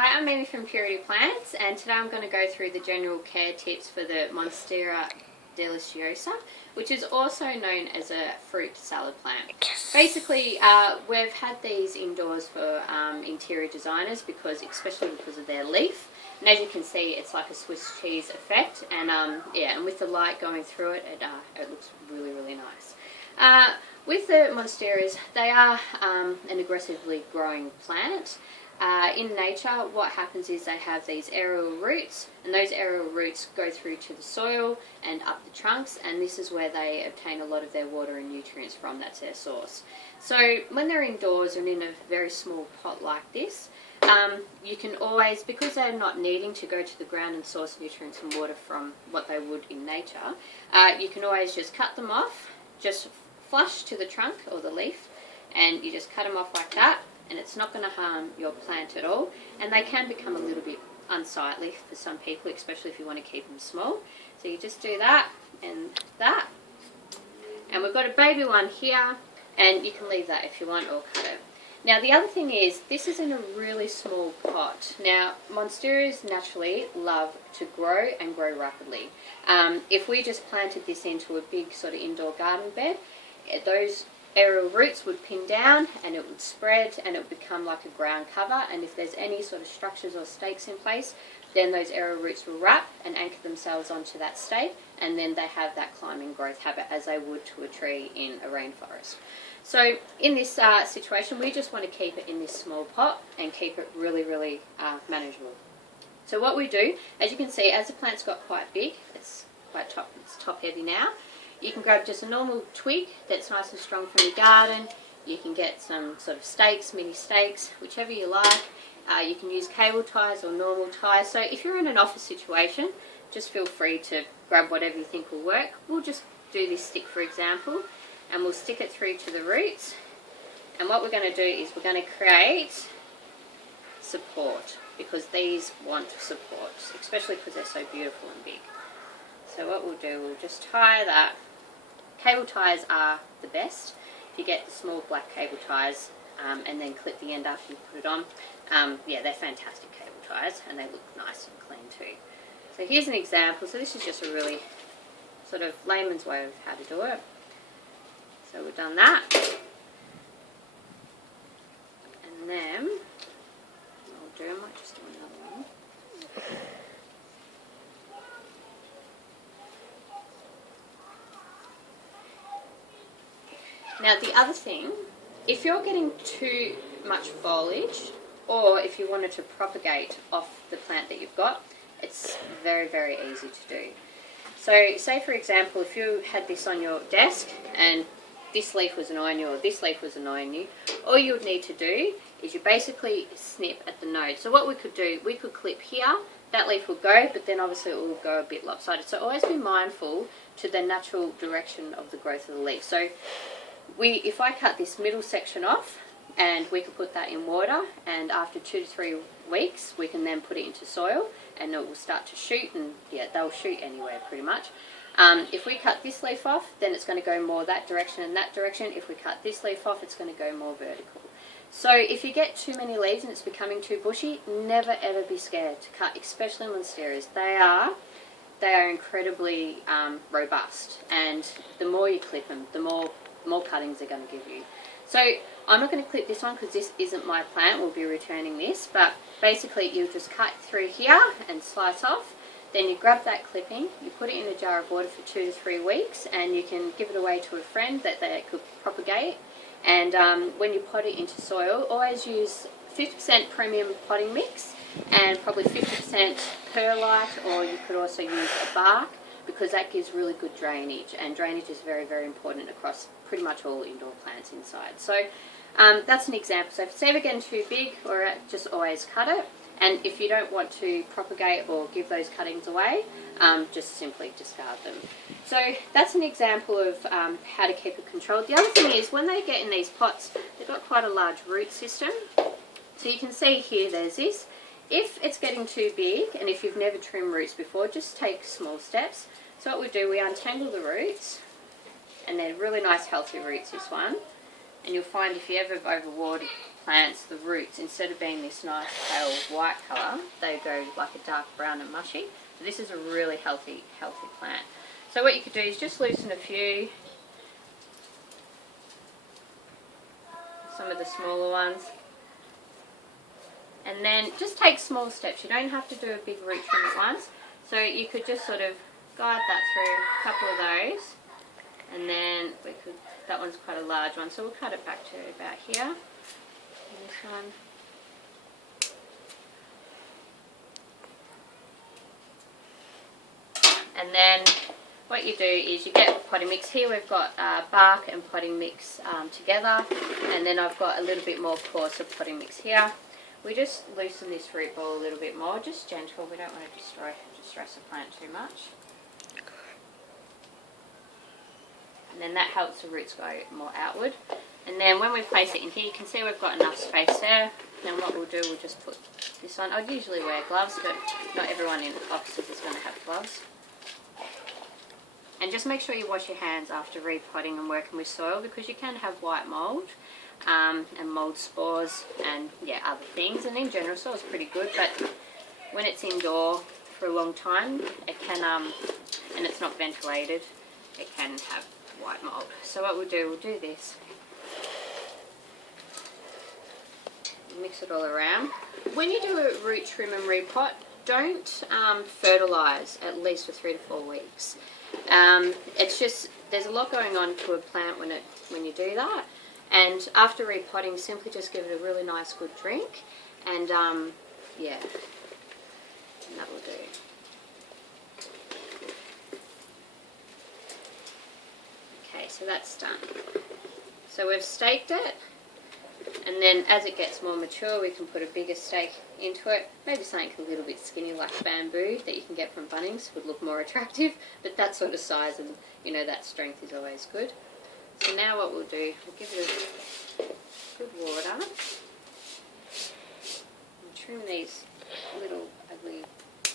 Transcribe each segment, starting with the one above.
Hi, I'm Amy from Purity Plants, and today I'm going to go through the general care tips for the Monstera Deliciousa, which is also known as a fruit salad plant. Yes. Basically, we've had these indoors for interior designers especially because of their leaf. And as you can see, it's like a Swiss cheese effect, and and with the light going through it, it looks really, really nice. With the Monsteras, they are an aggressively growing plant. In nature, what happens is they have these aerial roots, and those aerial roots go through to the soil and up the trunks, and this is where they obtain a lot of their water and nutrients from. That's their source. So when they're indoors and in a very small pot like this, you can always, because they're not needing to go to the ground and source nutrients and water from what they would in nature, you can always just cut them off, just flush to the trunk or the leaf, and you just cut them off like that, and it's not going to harm your plant at all. And they can become a little bit unsightly for some people, especially if you want to keep them small. So you just do that and that. And we've got a baby one here, and you can leave that if you want or cut it. Now the other thing is, this is in a really small pot. Now Monsteras naturally love to grow and grow rapidly. If we just planted this into a big sort of indoor garden bed, those aerial roots would pin down and it would spread and it would become like a ground cover, and if there's any sort of structures or stakes in place, then those aerial roots will wrap and anchor themselves onto that stake, and then they have that climbing growth habit as they would to a tree in a rainforest. So in this situation, we just want to keep it in this small pot and keep it really, really manageable. So what we do, as you can see, as the plant's got quite big, it's top heavy now. You can grab just a normal twig that's nice and strong from your garden. You can get some sort of stakes, mini stakes, whichever you like. You can use cable ties or normal ties. So if you're in an office situation, just feel free to grab whatever you think will work. We'll just do this stick, for example, and we'll stick it through to the roots. And what we're going to do is we're going to create support, because these want support, especially because they're so beautiful and big. So what we'll do, we'll just tie that. Cable ties are the best. If you get the small black cable ties and then clip the end after you put it on, yeah, they're fantastic cable ties, and they look nice and clean too. So here's an example. So this is just a really sort of layman's way of how to do it. So we've done that, and then I might just do another one. Now the other thing, if you're getting too much foliage, or if you wanted to propagate off the plant that you've got, it's very, very easy to do. So say for example, if you had this on your desk and this leaf was annoying you or this leaf was annoying you, all you would need to do is you basically snip at the node. So what we could do, we could clip here, that leaf will go, but then obviously it will go a bit lopsided. So always be mindful to the natural direction of the growth of the leaf. So if I cut this middle section off, and we could put that in water, and after 2 to 3 weeks we can then put it into soil and it will start to shoot, and yeah, they'll shoot anywhere pretty much. If we cut this leaf off, then it's going to go more that direction and that direction. If we cut this leaf off, it's going to go more vertical. So if you get too many leaves and it's becoming too bushy, never ever be scared to cut, especially Monsteras. They are incredibly robust, and the more you clip them, the more cuttings they're going to give you. So I'm not going to clip this one because this isn't my plant, we'll be returning this, but basically you just cut through here and slice off, then you grab that clipping, you put it in a jar of water for 2 to 3 weeks, and you can give it away to a friend that they could propagate. And when you pot it into soil, always use 50% premium potting mix and probably 50% perlite, or you could also use a bark, because that gives really good drainage, and drainage is very, very important across pretty much all indoor plants inside. So that's an example. So if it's ever getting too big, or just always cut it. And if you don't want to propagate or give those cuttings away, just simply discard them. So that's an example of how to keep it controlled. The other thing is, when they get in these pots, they've got quite a large root system. So you can see here, there's this. If it's getting too big, and if you've never trimmed roots before, just take small steps. So what we do, we untangle the roots, and they're really nice healthy roots, this one. And you'll find if you ever overwatered plants, the roots, instead of being this nice pale white colour, they go like a dark brown and mushy. So this is a really healthy plant. So what you could do is just loosen a few, some of the smaller ones, and then just take small steps. You don't have to do a big root trim at once. So you could just sort of guide that through a couple of those, and then we could, that one's quite a large one, so we'll cut it back to about here. And this one. And then what you do is you get potting mix. Here we've got bark and potting mix together, and then I've got a little bit more coarser potting mix here. We just loosen this root ball a little bit more, just gentle. We don't want to distress the plant too much. And then that helps the roots go more outward. And then when we place it in here, you can see we've got enough space there. Then what we'll do, we'll just put this on. I'd usually wear gloves, but not everyone in offices is going to have gloves. And just make sure you wash your hands after repotting and working with soil, because you can have white mould and mould spores and other things. And in general, soil's pretty good, but when it's indoor for a long time, it can, and it's not ventilated, it can have white mould. So what we'll do this. Mix it all around. When you do a root trim and repot, don't fertilise at least for 3 to 4 weeks. It's just, there's a lot going on to a plant when you do that, and after repotting, simply just give it a really nice good drink, and and that will do. Okay, so that's done. So we've staked it, and then as it gets more mature, we can put a bigger stake into it. Maybe something a little bit skinny like bamboo that you can get from Bunnings would look more attractive, but that sort of size and that strength is always good. So now what we'll do, we'll give it a good water and trim these little ugly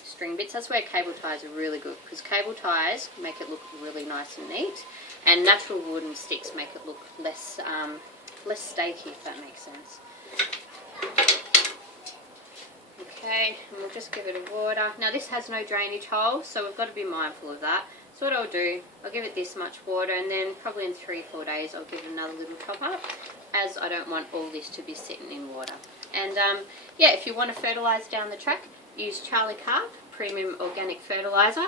string bits. That's where cable ties are really good, because cable ties make it look really nice and neat, and natural wooden sticks make it look less stakey, if that makes sense. Okay, and we'll just give it a water. Now this has no drainage hole, so we've got to be mindful of that. So what I'll do, I'll give it this much water, and then probably in 3 or 4 days I'll give it another little top up, as I don't want all this to be sitting in water. And if you want to fertilise down the track, use Charlie Carp Premium Organic Fertiliser.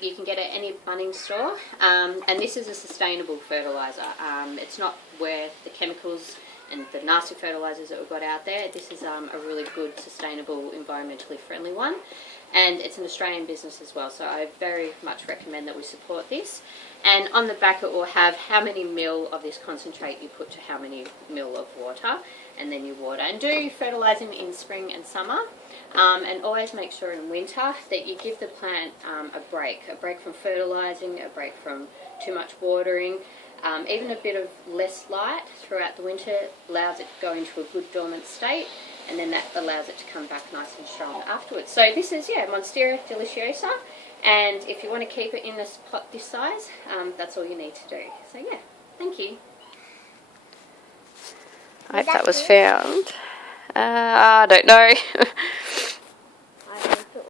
You can get it at any Bunnings store, and this is a sustainable fertiliser. It's not where the chemicals and the nasty fertilisers that we've got out there. This is a really good, sustainable, environmentally friendly one, and it's an Australian business as well, so I very much recommend that we support this. And on the back it will have how many mil of this concentrate you put to how many mil of water, and then you water. And do fertilising in spring and summer, and always make sure in winter that you give the plant a break from fertilising, a break from too much watering. Even a bit of less light throughout the winter allows it to go into a good dormant state, and then that allows it to come back nice and strong afterwards. So this is, Monstera Deliciousa, and if you want to keep it in this pot this size, that's all you need to do. So thank you. I hope that was found. I don't know.